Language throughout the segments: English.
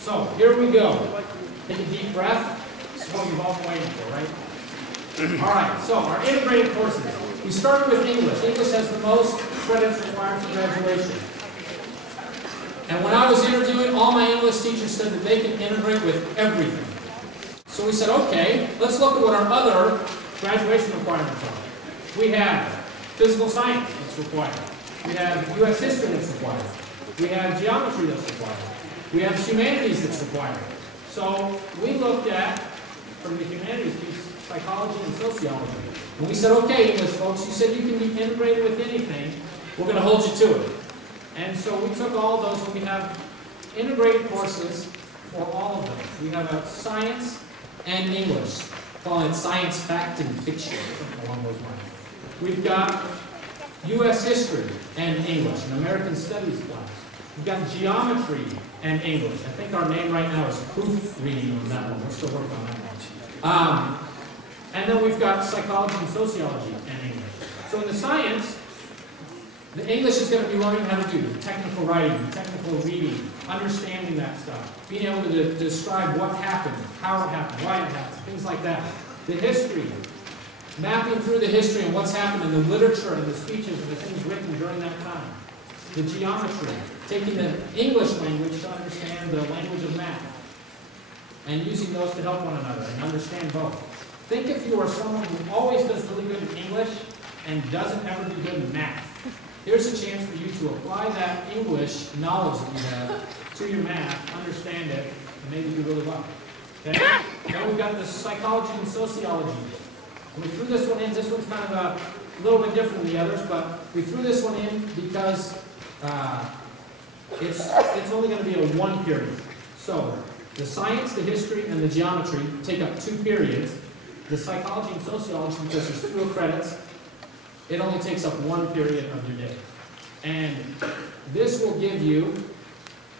So here we go. Take a deep breath. This is what you've all been waiting for, right? All right, so our integrated courses. We started with English. English has the most credits required for graduation. And when I was interviewing, all my English teachers said that they can integrate with everything. So we said, okay, let's look at what our other graduation requirements are. We have physical science that's required. We have U.S. history that's required. We have geometry that's required. We have humanities that's required. So we looked at, from the humanities piece, psychology and sociology. And we said, okay, English folks, you said you can be integrated with anything. We're going to hold you to it. And so we took all those, and we have integrated courses for all of them. We have a science and English. Call it science, fact, and fiction, something along those lines. We've got U.S. history and English, an American studies class. We've got geometry and English. I think our name right now is proofreading on that one. We're still working on that one. And then we've got psychology and sociology and English. So in the science, the English is going to be learning how to do technical writing, technical reading, understanding that stuff, being able to describe what happened, how it happened, why it happened, things like that. The history, mapping through the history and what's happened in the literature and the speeches and the things written during that time. The geometry, taking the English language to understand the language of math, and using those to help one another and understand both. Think if you are someone who always does really good in English and doesn't ever do good in math. Here's a chance for you to apply that English knowledge that you have to your math, understand it, and maybe do really well. Okay? Then we've got the psychology and sociology. And we threw this one in. This one's kind of a little bit different than the others, but we threw this one in because it's only going to be a one period. So the science, the history, and the geometry take up 2 periods. The psychology and sociology, because there's fewer credits, it only takes up 1 period of your day. And this will give you,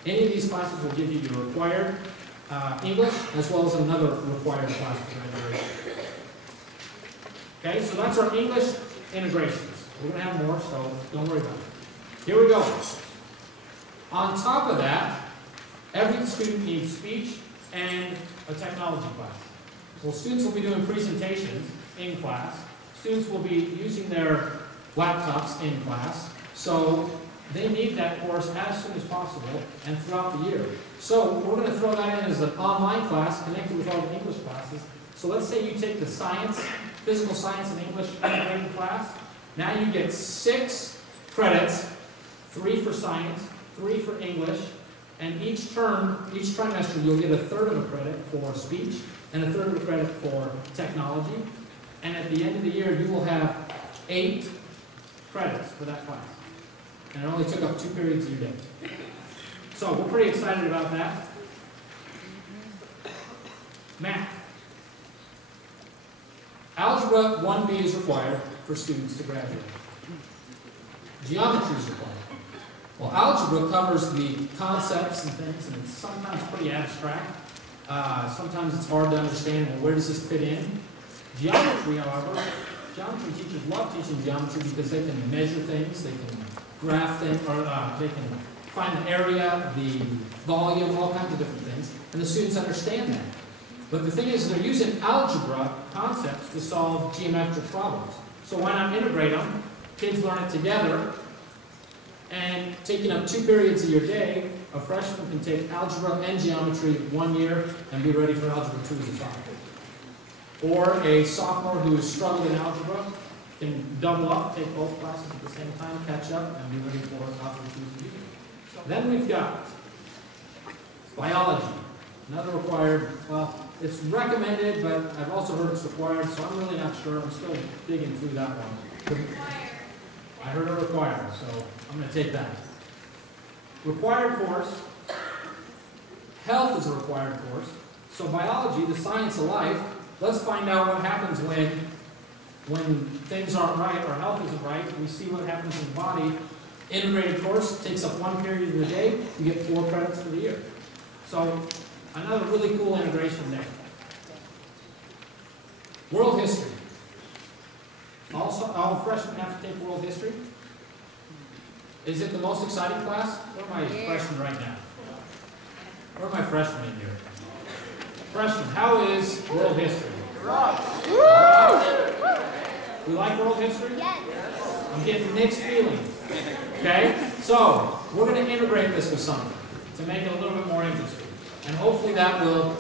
any of these classes will give you your required English, as well as another required class for graduation. Okay, so that's our English integrations. We're going to have more, so don't worry about it. Here we go. On top of that, every student needs speech and a technology class. Well, students will be doing presentations in class. Students will be using their laptops in class. So they need that course as soon as possible and throughout the year. So we're going to throw that in as an online class connected with all the English classes. So let's say you take the science, physical science and English integrated class. Now you get 6 credits, 3 for science, 3 for English, and each term, each trimester, you'll get a third of a credit for speech and a third of a credit for technology. And at the end of the year, you will have 8 credits for that class. And it only took up 2 periods of your day. So we're pretty excited about that. Math. Algebra 1B is required for students to graduate. Geometry is required. Well, algebra covers the concepts and things, and it's sometimes pretty abstract. Sometimes it's hard to understand, well, where does this fit in? Geometry, however, geometry teachers love teaching geometry because they can measure things, they can graph things, or they can find the area, the volume, all kinds of different things, and the students understand that. But the thing is, they're using algebra concepts to solve geometric problems. So why not integrate them? Kids learn it together, and taking up 2 periods of your day, a freshman can take algebra and geometry 1 year and be ready for algebra 2 as a sophomore. Or a sophomore who has struggled in algebra can double up, take both classes at the same time, catch up, and be ready for algebra 2 as a Then we've got biology, another required, well, it's recommended, but I've also heard it's required, so I'm really not sure. I'm still digging through that one. I heard it required, so I'm going to take that. Required course. Health is a required course. So biology, the science of life, let's find out what happens when things aren't right or health isn't right. We see what happens in the body. Integrated course takes up 1 period of the day. You get 4 credits for the year. So another really cool integration there. World history. Also, all freshmen have to take world history. Is it the most exciting class? What am I freshman right now? Where are my freshmen in here? Freshmen, how is world history? You like world history? Yes. I'm getting mixed feelings. Okay? So, we're going to integrate this with something to make it a little bit more interesting. And hopefully that will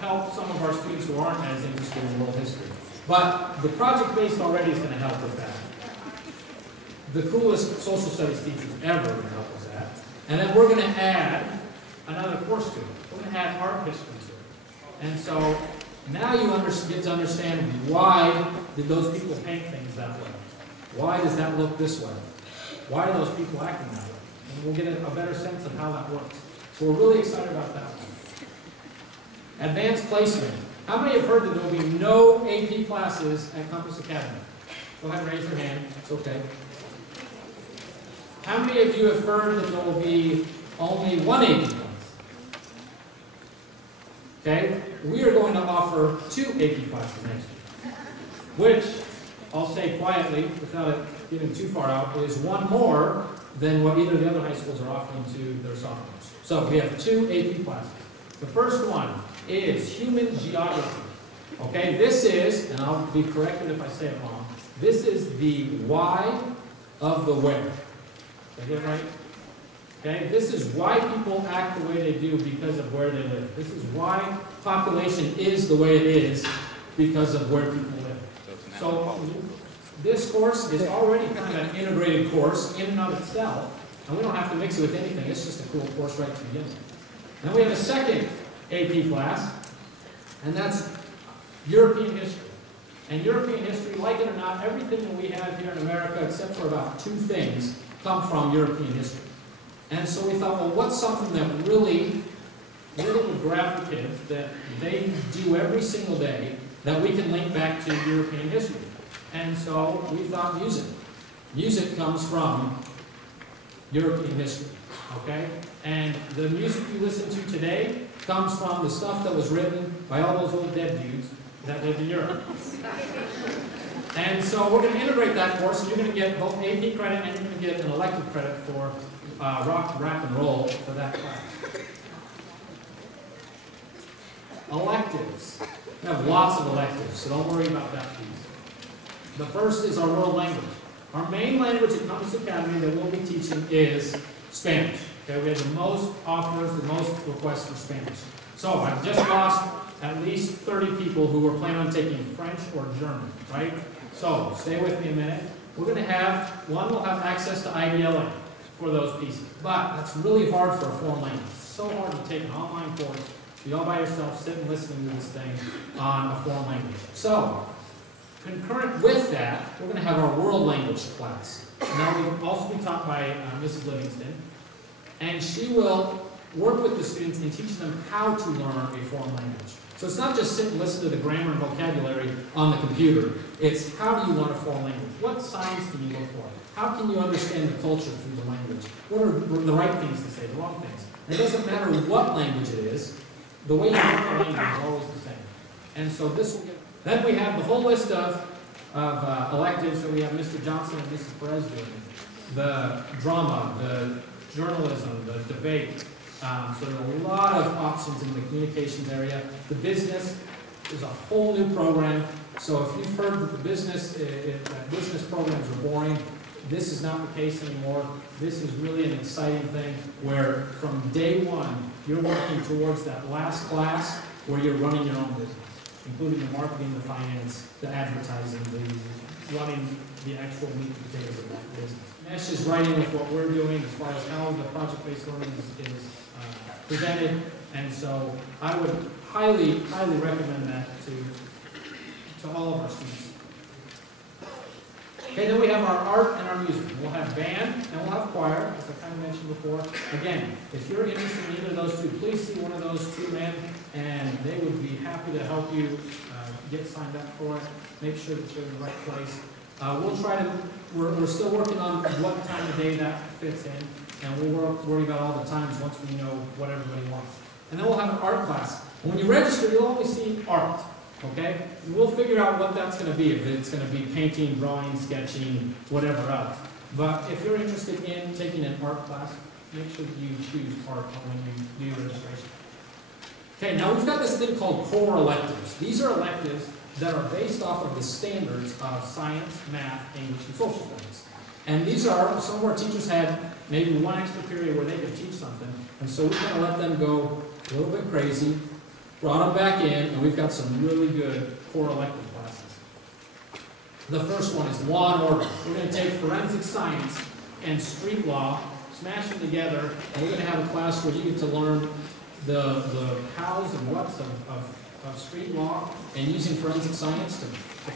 help some of our students who aren't as interested in world history. But the project-based already is going to help with that. The coolest social studies teachers ever are going to help with that. And then we're going to add another course to it. We're going to add art history to it. And so now you get to understand why did those people paint things that way? Why does that look this way? Why are those people acting that way? And we'll get a better sense of how that works. So we're really excited about that one. Advanced placement. How many have heard that there will be no AP classes at Compass Academy? Go ahead and raise your hand. It's okay. How many of you have heard that there will be only one AP class? Okay, we are going to offer 2 AP classes next year, which, I'll say quietly, without it getting too far out, is one more than what either of the other high schools are offering to their sophomores. So we have 2 AP classes. The first one is human geography. Okay, this is, and I'll be corrected if I say it wrong, this is the why of the where. Did I get it right? Okay, this is why people act the way they do because of where they live. This is why population is the way it is because of where people live. So this course is already kind of an integrated course in and of itself, and we don't have to mix it with anything. It's just a cool course right to begin with. Then we have a second AP class, and that's European history. And European history, like it or not, everything that we have here in America, except for about 2 things, come from European history. And so we thought, well, what's something that really gravitive that they do every single day that we can link back to European history? And so we thought music. Music comes from European history, okay? And the music you listen to today comes from the stuff that was written by all those old dead dudes that lived in Europe. And so we're going to integrate that course, and you're going to get both AP credit and you're going to get an elective credit for rock, rap, and roll for that class. Electives. We have lots of electives, so don't worry about that piece. The first is our world language. Our main language at Compass Academy that we'll be teaching is Spanish. Okay, we have the most offers, the most requests for Spanish. So I've just lost at least 30 people who were planning on taking French or German, right? So stay with me a minute. We're going to have, one will have access to IDLA for those pieces. But that's really hard for a foreign language. It's so hard to take an online course, be all by yourself, sitting listening to this thing on a foreign language. So, concurrent with that, we're going to have our world language class. Now, we'll also be taught by Mrs. Livingston. And she will work with the students in teaching them how to learn a foreign language. So it's not just sit and listen to the grammar and vocabulary on the computer. It's how do you learn a foreign language? What signs can you look for? How can you understand the culture through the language? What are the right things to say, the wrong things? And it doesn't matter what language it is, the way you learn a language is always the same. And so this will get... Then we have the whole list of electives. So we have Mr. Johnson and Mrs. Perez doing the drama, the journalism, the debate. So there are a lot of options in the communications area. The business is a whole new program. So if you've heard that the business programs are boring, this is not the case anymore. This is really an exciting thing where from day one, you're working towards that last class where you're running your own business, including the marketing, the finance, the advertising, the running the actual meat and potatoes of that business. Mesh is right in with what we're doing as far as how the project-based learning is presented, and so I would highly, highly recommend that to all of our students. Okay, then we have our art and our music. We'll have band and we'll have choir, as I kind of mentioned before. Again, if you're interested in either of those two, please see one of those 2 men, and they would be happy to help you get signed up for it. Make sure that you're in the right place. We'll try to, we're still working on what time of day that fits in, and we'll worry about all the times once we know what everybody wants. And then we'll have an art class. And when you register, you'll always see art, okay? We'll figure out what that's going to be, if it's going to be painting, drawing, sketching, whatever else. But if you're interested in taking an art class, make sure that you choose art when you do your registration. Okay, now we've got this thing called core electives. These are electives that are based off of the standards of science, math, English, and social studies. And these are, some of our teachers had maybe one extra period where they could teach something, and so we're going to let them go a little bit crazy, brought them back in, and we've got some really good core elective classes. The first one is law and order. We're going to take forensic science and street law, smash them together, and we're going to have a class where you get to learn the hows and whats of street law and using forensic science to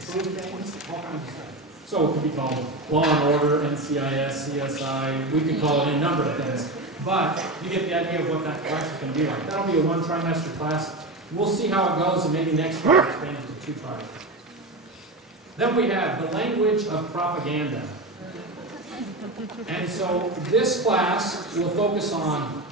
prove things, all kinds of stuff. So it could be called law and order, NCIS, CSI, we could call it a number of things. But you get the idea of what that class is going to be like. That'll be a one trimester class. We'll see how it goes, and maybe next year we'll expand it to 2 trimesters. Then we have the language of propaganda. And so this class will focus on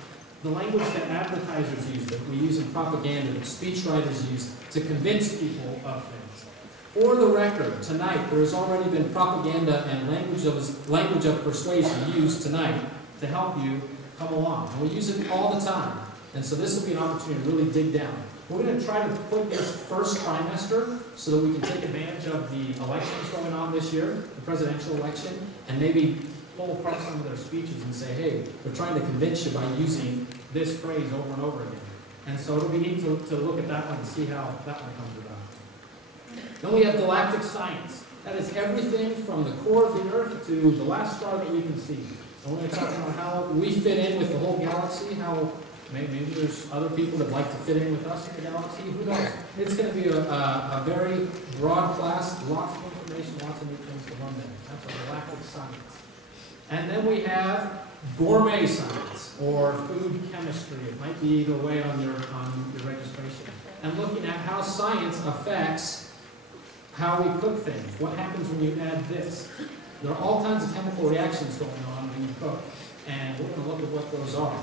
the language that advertisers use, that we use in propaganda, that speechwriters use to convince people of things. For the record, tonight there has already been propaganda and language of persuasion used tonight to help you come along. And we use it all the time. And so this will be an opportunity to really dig down. We're going to try to put this first trimester so that we can take advantage of the elections going on this year, the presidential election, and maybe pull apart some of their speeches and say, hey, we're trying to convince you by using this phrase over and over again. And so it'll be neat to look at that one and see how that one comes about. Then we have galactic science. That is everything from the core of the Earth to the last star that we can see. And we're going to talk about how we fit in with the whole galaxy, how maybe there's other people that like to fit in with us in the galaxy. Who knows? It's going to be a very broad class, lots of information, lots of new things to learn there. That's a galactic science. And then we have gourmet science, or food chemistry. It might be either way on your registration. And looking at how science affects how we cook things. What happens when you add this? There are all kinds of chemical reactions going on when you cook. And we're going to look at what those are.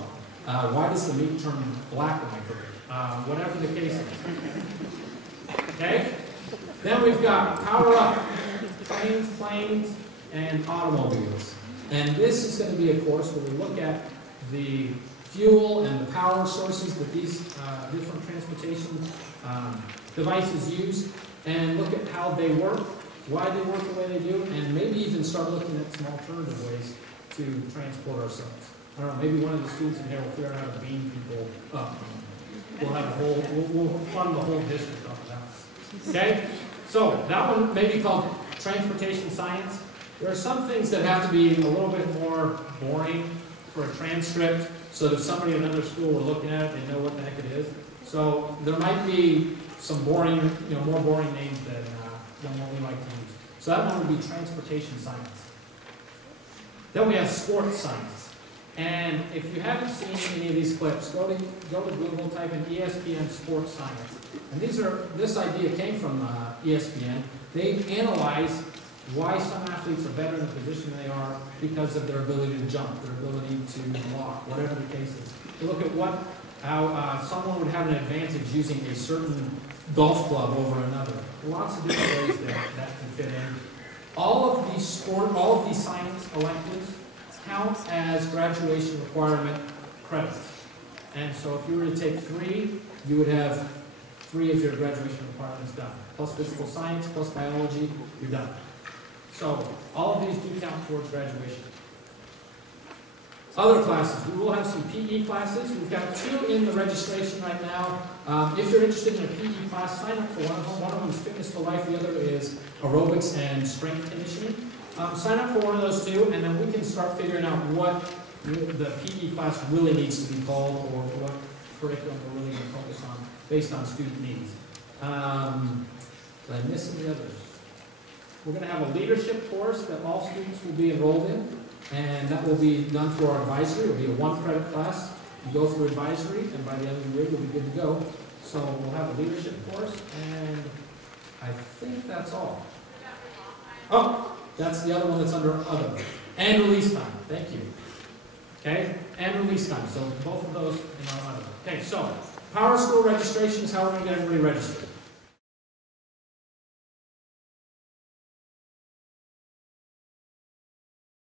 Why does the meat turn black when I cook it? Whatever the case is. Okay? Then we've got power up. Trains, planes, and automobiles. And this is going to be a course where we look at the fuel and the power sources that these different transportation devices use, and look at how they work, why they work the way they do, and maybe even start looking at some alternative ways to transport ourselves. I don't know, maybe one of the students in here will figure out how to beam people up. We'll have a whole, we'll fund the whole district off of that. Okay? So, that one may be called transportation science. There are some things that have to be a little bit more boring for a transcript, so that if somebody in another school were looking at it, they know what the heck it is. So there might be some boring, more boring names than what we like to use. So that one would be transportation science. Then we have sports science. And if you haven't seen any of these clips, go to Google, type in ESPN sports science. And this idea came from ESPN. They analyze why some athletes are better in the position they are because of their ability to jump, their ability to block, whatever the case is. They look at how someone would have an advantage using a certain golf club over another. Lots of different ways that can fit in. All of these science electives count as graduation requirement credits. And so if you were to take 3, you would have 3 of your graduation requirements done. Plus physical science, plus biology, you're done. So all of these do count towards graduation. Other classes, we will have some PE classes. We've got 2 in the registration right now. If you're interested in a PE class, sign up for one of them. One of them is Fitness for Life, the other is aerobics and strength conditioning. Sign up for one of those 2, and then we can start figuring out what the PE class really needs to be called, or what curriculum we're really going to focus on based on student needs. Did I miss any others? We're going to have a leadership course that all students will be enrolled in, and that will be done through our advisory. It will be a 1-credit class. You go through advisory, and by the end of the year, you'll be good to go. So we'll have a leadership course, and I think that's all. Oh, that's the other one that's under other. And release time. Thank you. Okay? And release time. So both of those in our other. Okay, so Power School registration is how we're going to get everybody registered.